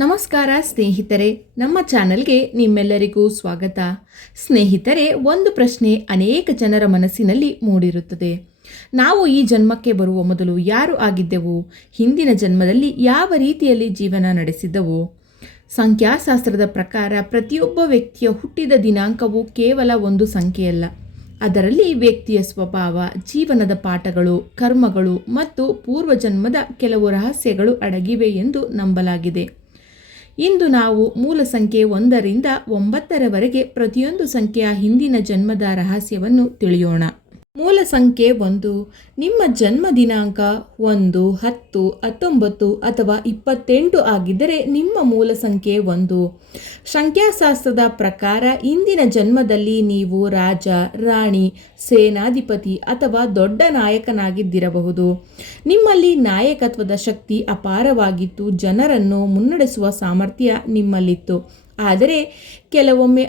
ನಮಸ್ಕಾರ ಸ್ನೇಹಿತರೆ, ನಮ್ಮ ಚಾನಲ್ಗೆ ನಿಮ್ಮೆಲ್ಲರಿಗೂ ಸ್ವಾಗತ. ಸ್ನೇಹಿತರೆ, ಒಂದು ಪ್ರಶ್ನೆ ಅನೇಕ ಜನರ ಮನಸ್ಸಿನಲ್ಲಿ ಮೂಡಿರುತ್ತದೆ. ನಾವು ಈ ಜನ್ಮಕ್ಕೆ ಬರುವ ಮೊದಲು ಯಾರು ಆಗಿದ್ದೆವು? ಹಿಂದಿನ ಜನ್ಮದಲ್ಲಿ ಯಾವ ರೀತಿಯಲ್ಲಿ ಜೀವನ ನಡೆಸಿದ್ದವು? ಸಂಖ್ಯಾಶಾಸ್ತ್ರದ ಪ್ರಕಾರ ಪ್ರತಿಯೊಬ್ಬ ವ್ಯಕ್ತಿಯ ಹುಟ್ಟಿದ ದಿನಾಂಕವು ಕೇವಲ ಒಂದು ಸಂಖ್ಯೆಯಲ್ಲ. ಅದರಲ್ಲಿ ವ್ಯಕ್ತಿಯ ಸ್ವಭಾವ, ಜೀವನದ ಪಾಠಗಳು, ಕರ್ಮಗಳು ಮತ್ತು ಪೂರ್ವಜನ್ಮದ ಕೆಲವು ರಹಸ್ಯಗಳು ಅಡಗಿವೆ ಎಂದು ನಂಬಲಾಗಿದೆ. ಇಂದು ನಾವು ಮೂಲ ಸಂಖ್ಯೆ 1ರಿಂದ 9ರವರೆಗೆ ಪ್ರತಿಯೊಂದು ಸಂಖ್ಯೆಯ ಹಿಂದಿನ ಜನ್ಮದ ರಹಸ್ಯವನ್ನು ತಿಳಿಯೋಣ. ಮೂಲ ಸಂಖ್ಯೆ 1. ನಿಮ್ಮ ಜನ್ಮ ದಿನಾಂಕ 1, 10, 19 ಅಥವಾ 28 ಆಗಿದ್ದರೆ ನಿಮ್ಮ ಮೂಲ ಸಂಖ್ಯೆ 1. ಸಂಖ್ಯಾಶಾಸ್ತ್ರದ ಪ್ರಕಾರ ಇಂದಿನ ಜನ್ಮದಲ್ಲಿ ನೀವು ರಾಜ, ರಾಣಿ, ಸೇನಾಧಿಪತಿ ಅಥವಾ ದೊಡ್ಡ ನಾಯಕನಾಗಿದ್ದಿರಬಹುದು. ನಿಮ್ಮಲ್ಲಿ ನಾಯಕತ್ವದ ಶಕ್ತಿ ಅಪಾರವಾಗಿತ್ತು. ಜನರನ್ನು ಮುನ್ನಡೆಸುವ ಸಾಮರ್ಥ್ಯ ನಿಮ್ಮಲ್ಲಿತ್ತು. ಆದರೆ ಕೆಲವೊಮ್ಮೆ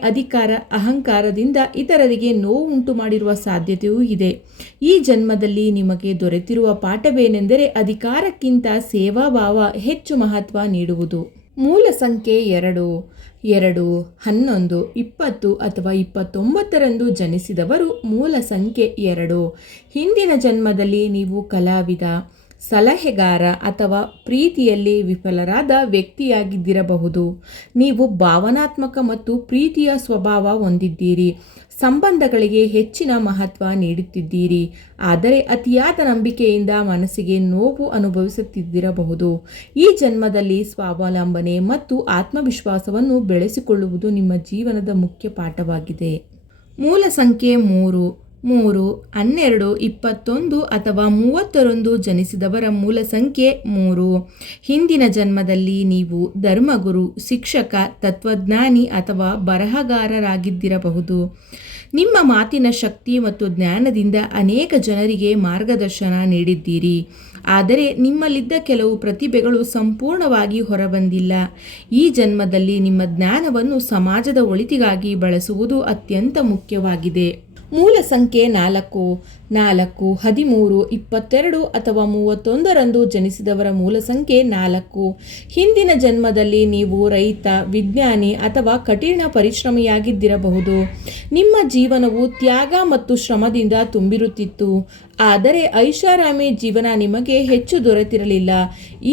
ಅಹಂಕಾರದಿಂದ ಇತರರಿಗೆ ನೋವು ಉಂಟು ಮಾಡಿರುವ ಸಾಧ್ಯತೆಯೂ ಇದೆ. ಈ ಜನ್ಮದಲ್ಲಿ ನಿಮಗೆ ದೊರೆತಿರುವ ಪಾಠವೇನೆಂದರೆ ಅಧಿಕಾರಕ್ಕಿಂತ ಸೇವಾಭಾವ ಹೆಚ್ಚು ಮಹತ್ವ ನೀಡುವುದು. ಮೂಲ ಸಂಖ್ಯೆ 2. 2, 11, 20 ಅಥವಾ 29ರಂದು ಜನಿಸಿದವರು ಮೂಲ ಸಂಖ್ಯೆ 2. ಹಿಂದಿನ ಜನ್ಮದಲ್ಲಿ ನೀವು ಕಲಾವಿದ, ಸಲಹೆಗಾರ ಅಥವಾ ಪ್ರೀತಿಯಲ್ಲಿ ವಿಫಲರಾದ ವ್ಯಕ್ತಿಯಾಗಿದ್ದಿರಬಹುದು. ನೀವು ಭಾವನಾತ್ಮಕ ಮತ್ತು ಪ್ರೀತಿಯ ಸ್ವಭಾವ ಹೊಂದಿದ್ದೀರಿ. ಸಂಬಂಧಗಳಿಗೆ ಹೆಚ್ಚಿನ ಮಹತ್ವ ನೀಡುತ್ತಿದ್ದೀರಿ. ಆದರೆ ಅತಿಯಾದ ನಂಬಿಕೆಯಿಂದ ಮನಸ್ಸಿಗೆ ನೋವು ಅನುಭವಿಸುತ್ತಿದ್ದಿರಬಹುದು. ಈ ಜನ್ಮದಲ್ಲಿ ಸ್ವಾವಲಂಬನೆ ಮತ್ತು ಆತ್ಮವಿಶ್ವಾಸವನ್ನು ಬೆಳೆಸಿಕೊಳ್ಳುವುದು ನಿಮ್ಮ ಜೀವನದ ಮುಖ್ಯ ಪಾಠವಾಗಿದೆ. ಮೂಲ ಸಂಖ್ಯೆ 3. 3, 12, 21 ಅಥವಾ 30ರಂದು ಜನಿಸಿದವರ ಮೂಲ ಸಂಖ್ಯೆ 3. ಹಿಂದಿನ ಜನ್ಮದಲ್ಲಿ ನೀವು ಧರ್ಮಗುರು, ಶಿಕ್ಷಕ, ತತ್ವಜ್ಞಾನಿ ಅಥವಾ ಬರಹಗಾರರಾಗಿದ್ದಿರಬಹುದು. ನಿಮ್ಮ ಮಾತಿನ ಶಕ್ತಿ ಮತ್ತು ಜ್ಞಾನದಿಂದ ಅನೇಕ ಜನರಿಗೆ ಮಾರ್ಗದರ್ಶನ ನೀಡಿದ್ದೀರಿ. ಆದರೆ ನಿಮ್ಮಲ್ಲಿದ್ದ ಕೆಲವು ಪ್ರತಿಭೆಗಳು ಸಂಪೂರ್ಣವಾಗಿ ಹೊರಬಂದಿಲ್ಲ. ಈ ಜನ್ಮದಲ್ಲಿ ನಿಮ್ಮ ಜ್ಞಾನವನ್ನು ಸಮಾಜದ ಒಳಿತಿಗಾಗಿ ಬಳಸುವುದು ಅತ್ಯಂತ ಮುಖ್ಯವಾಗಿದೆ. ಮೂಲ ಸಂಖ್ಯೆ 4. 4, 13, 22 ಅಥವಾ 31ರಂದು ಜನಿಸಿದವರ ಮೂಲ ಸಂಖ್ಯೆ 4. ಹಿಂದಿನ ಜನ್ಮದಲ್ಲಿ ನೀವು ರೈತ, ವಿಜ್ಞಾನಿ ಅಥವಾ ಕಠಿಣ ಪರಿಶ್ರಮಿಯಾಗಿದ್ದಿರಬಹುದು. ನಿಮ್ಮ ಜೀವನವು ತ್ಯಾಗ ಮತ್ತು ಶ್ರಮದಿಂದ ತುಂಬಿರುತ್ತಿತ್ತು. ಆದರೆ ಐಷಾರಾಮಿ ಜೀವನ ನಿಮಗೆ ಹೆಚ್ಚು ದೊರೆತಿರಲಿಲ್ಲ.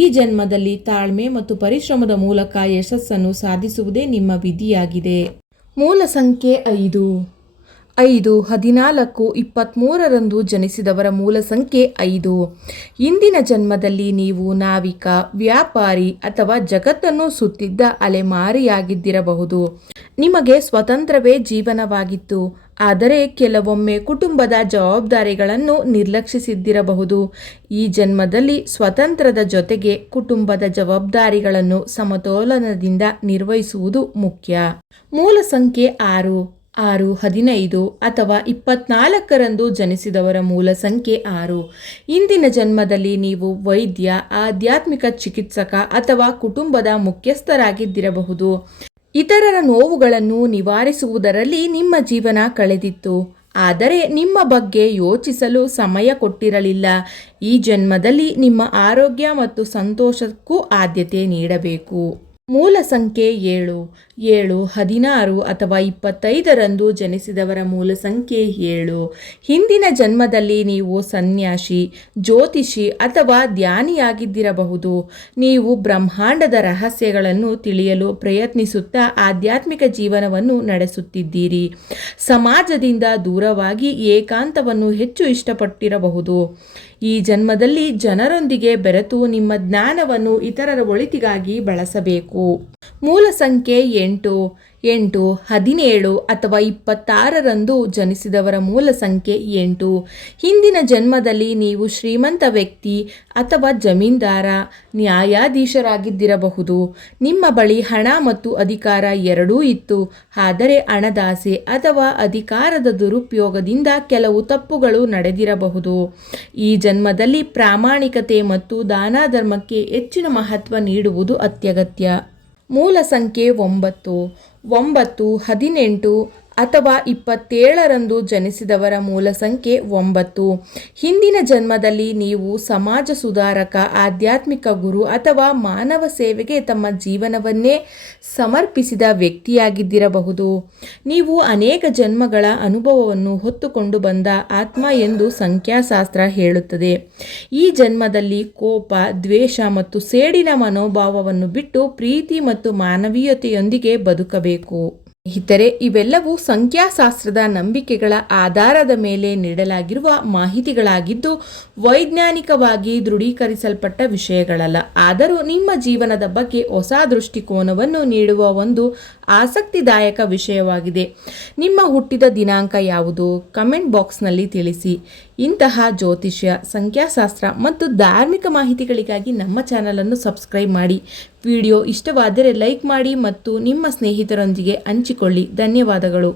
ಈ ಜನ್ಮದಲ್ಲಿ ತಾಳ್ಮೆ ಮತ್ತು ಪರಿಶ್ರಮದ ಮೂಲಕ ಯಶಸ್ಸನ್ನು ಸಾಧಿಸುವುದೇ ನಿಮ್ಮ ವಿಧಿಯಾಗಿದೆ. ಮೂಲ ಸಂಖ್ಯೆ 5. 5, 14, 23ರಂದು ಜನಿಸಿದವರ ಮೂಲ ಸಂಖ್ಯೆ 5. ಇಂದಿನ ಜನ್ಮದಲ್ಲಿ ನೀವು ನಾವಿಕ, ವ್ಯಾಪಾರಿ ಅಥವಾ ಜಗತ್ತನ್ನು ಸುತ್ತಿದ್ದ ಅಲೆಮಾರಿಯಾಗಿದ್ದಿರಬಹುದು. ನಿಮಗೆ ಸ್ವತಂತ್ರವೇ ಜೀವನವಾಗಿತ್ತು. ಆದರೆ ಕೆಲವೊಮ್ಮೆ ಕುಟುಂಬದ ಜವಾಬ್ದಾರಿಗಳನ್ನು ನಿರ್ಲಕ್ಷಿಸಿದ್ದಿರಬಹುದು. ಈ ಜನ್ಮದಲ್ಲಿ ಸ್ವತಂತ್ರದ ಜೊತೆಗೆ ಕುಟುಂಬದ ಜವಾಬ್ದಾರಿಗಳನ್ನು ಸಮತೋಲನದಿಂದ ನಿರ್ವಹಿಸುವುದು ಮುಖ್ಯ. ಮೂಲ ಸಂಖ್ಯೆ 6. 6, 15 ಅಥವಾ 24ರಂದು ಜನಿಸಿದವರ ಮೂಲ ಸಂಖ್ಯೆ 6. ಇಂದಿನ ಜನ್ಮದಲ್ಲಿ ನೀವು ವೈದ್ಯ, ಆಧ್ಯಾತ್ಮಿಕ ಚಿಕಿತ್ಸಕ ಅಥವಾ ಕುಟುಂಬದ ಮುಖ್ಯಸ್ಥರಾಗಿದ್ದಿರಬಹುದು. ಇತರರ ನೋವುಗಳನ್ನು ನಿವಾರಿಸುವುದರಲ್ಲಿ ನಿಮ್ಮ ಜೀವನ ಕಳೆದಿತ್ತು. ಆದರೆ ನಿಮ್ಮ ಬಗ್ಗೆ ಯೋಚಿಸಲು ಸಮಯ ಕೊಟ್ಟಿರಲಿಲ್ಲ. ಈ ಜನ್ಮದಲ್ಲಿ ನಿಮ್ಮ ಆರೋಗ್ಯ ಮತ್ತು ಸಂತೋಷಕ್ಕೂ ಆದ್ಯತೆ ನೀಡಬೇಕು. ಮೂಲ ಸಂಖ್ಯೆ 7. 7, 16 ಅಥವಾ 25ರಂದು ಜನಿಸಿದವರ ಮೂಲ ಸಂಖ್ಯೆ 7. ಹಿಂದಿನ ಜನ್ಮದಲ್ಲಿ ನೀವು ಸನ್ಯಾಸಿ, ಜ್ಯೋತಿಷಿ ಅಥವಾ ಧ್ಯಾನಿಯಾಗಿದ್ದಿರಬಹುದು. ನೀವು ಬ್ರಹ್ಮಾಂಡದ ರಹಸ್ಯಗಳನ್ನು ತಿಳಿಯಲು ಪ್ರಯತ್ನಿಸುತ್ತಾ ಆಧ್ಯಾತ್ಮಿಕ ಜೀವನವನ್ನು ನಡೆಸುತ್ತಿದ್ದೀರಿ. ಸಮಾಜದಿಂದ ದೂರವಾಗಿ ಏಕಾಂತವನ್ನು ಹೆಚ್ಚು ಇಷ್ಟಪಟ್ಟಿರಬಹುದು. ಈ ಜನ್ಮದಲ್ಲಿ ಜನರೊಂದಿಗೆ ಬೆರೆತು ನಿಮ್ಮ ಜ್ಞಾನವನ್ನು ಇತರರ ಒಳಿತಿಗಾಗಿ ಬಳಸಬೇಕು. ಮೂಲ ಸಂಖ್ಯೆ 8. 8, 17 ಅಥವಾ 26ರಂದು ಜನಿಸಿದವರ ಮೂಲ ಸಂಖ್ಯೆ 8. ಹಿಂದಿನ ಜನ್ಮದಲ್ಲಿ ನೀವು ಶ್ರೀಮಂತ ವ್ಯಕ್ತಿ ಅಥವಾ ಜಮೀನ್ದಾರ, ನ್ಯಾಯಾಧೀಶರಾಗಿದ್ದಿರಬಹುದು. ನಿಮ್ಮ ಬಳಿ ಹಣ ಮತ್ತು ಅಧಿಕಾರ ಎರಡೂ ಇತ್ತು. ಆದರೆ ಹಣದಾಸೆ ಅಥವಾ ಅಧಿಕಾರದ ದುರುಪಯೋಗದಿಂದ ಕೆಲವು ತಪ್ಪುಗಳು ನಡೆದಿರಬಹುದು. ಈ ಜನ್ಮದಲ್ಲಿ ಪ್ರಾಮಾಣಿಕತೆ ಮತ್ತು ದಾನ ಧರ್ಮಕ್ಕೆ ಹೆಚ್ಚಿನ ಮಹತ್ವ ನೀಡುವುದು ಅತ್ಯಗತ್ಯ. ಮೂಲ ಸಂಖ್ಯೆ 9. 9, 18 ಅಥವಾ 27ರಂದು ಜನಿಸಿದವರ ಮೂಲ ಸಂಖ್ಯೆ 9. ಹಿಂದಿನ ಜನ್ಮದಲ್ಲಿ ನೀವು ಸಮಾಜ ಸುಧಾರಕ, ಆಧ್ಯಾತ್ಮಿಕ ಗುರು ಅಥವಾ ಮಾನವ ಸೇವೆಗೆ ತಮ್ಮ ಜೀವನವನ್ನೇ ಸಮರ್ಪಿಸಿದ ವ್ಯಕ್ತಿಯಾಗಿದ್ದಿರಬಹುದು. ನೀವು ಅನೇಕ ಜನ್ಮಗಳ ಅನುಭವವನ್ನು ಹೊತ್ತುಕೊಂಡು ಬಂದ ಆತ್ಮ ಎಂದು ಸಂಖ್ಯಾಶಾಸ್ತ್ರ ಹೇಳುತ್ತದೆ. ಈ ಜನ್ಮದಲ್ಲಿ ಕೋಪ, ದ್ವೇಷ ಮತ್ತು ಸೇಡಿನ ಮನೋಭಾವವನ್ನು ಬಿಟ್ಟು ಪ್ರೀತಿ ಮತ್ತು ಮಾನವೀಯತೆಯೊಂದಿಗೆ ಬದುಕಬೇಕು. ಸ್ನೇಹಿತರೆ, ಇವೆಲ್ಲವೂ ಸಂಖ್ಯಾಶಾಸ್ತ್ರದ ನಂಬಿಕೆಗಳ ಆಧಾರದ ಮೇಲೆ ನೀಡಲಾಗಿರುವ ಮಾಹಿತಿಗಳಾಗಿದ್ದು ವೈಜ್ಞಾನಿಕವಾಗಿ ದೃಢೀಕರಿಸಲ್ಪಟ್ಟ ವಿಷಯಗಳಲ್ಲ. ಆದರೂ ನಿಮ್ಮ ಜೀವನದ ಬಗ್ಗೆ ಹೊಸ ದೃಷ್ಟಿಕೋನವನ್ನು ನೀಡುವ ಒಂದು ಆಸಕ್ತಿದಾಯಕ ವಿಷಯವಾಗಿದೆ. ನಿಮ್ಮ ಹುಟ್ಟಿದ ದಿನಾಂಕ ಯಾವುದು? ಕಮೆಂಟ್ ಬಾಕ್ಸ್ನಲ್ಲಿ ತಿಳಿಸಿ. ಇಂತಹ ಜ್ಯೋತಿಷ್ಯ, ಸಂಖ್ಯಾಶಾಸ್ತ್ರ ಮತ್ತು ಧಾರ್ಮಿಕ ಮಾಹಿತಿಗಳಿಗಾಗಿ ನಮ್ಮ ಚಾನಲನ್ನು ಸಬ್ಸ್ಕ್ರೈಬ್ ಮಾಡಿ. ವಿಡಿಯೋ ಇಷ್ಟವಾದರೆ ಲೈಕ್ ಮಾಡಿ ಮತ್ತು ನಿಮ್ಮ ಸ್ನೇಹಿತರೊಂದಿಗೆ ಹಂಚಿಕೊಳ್ಳಿ. ಧನ್ಯವಾದಗಳು.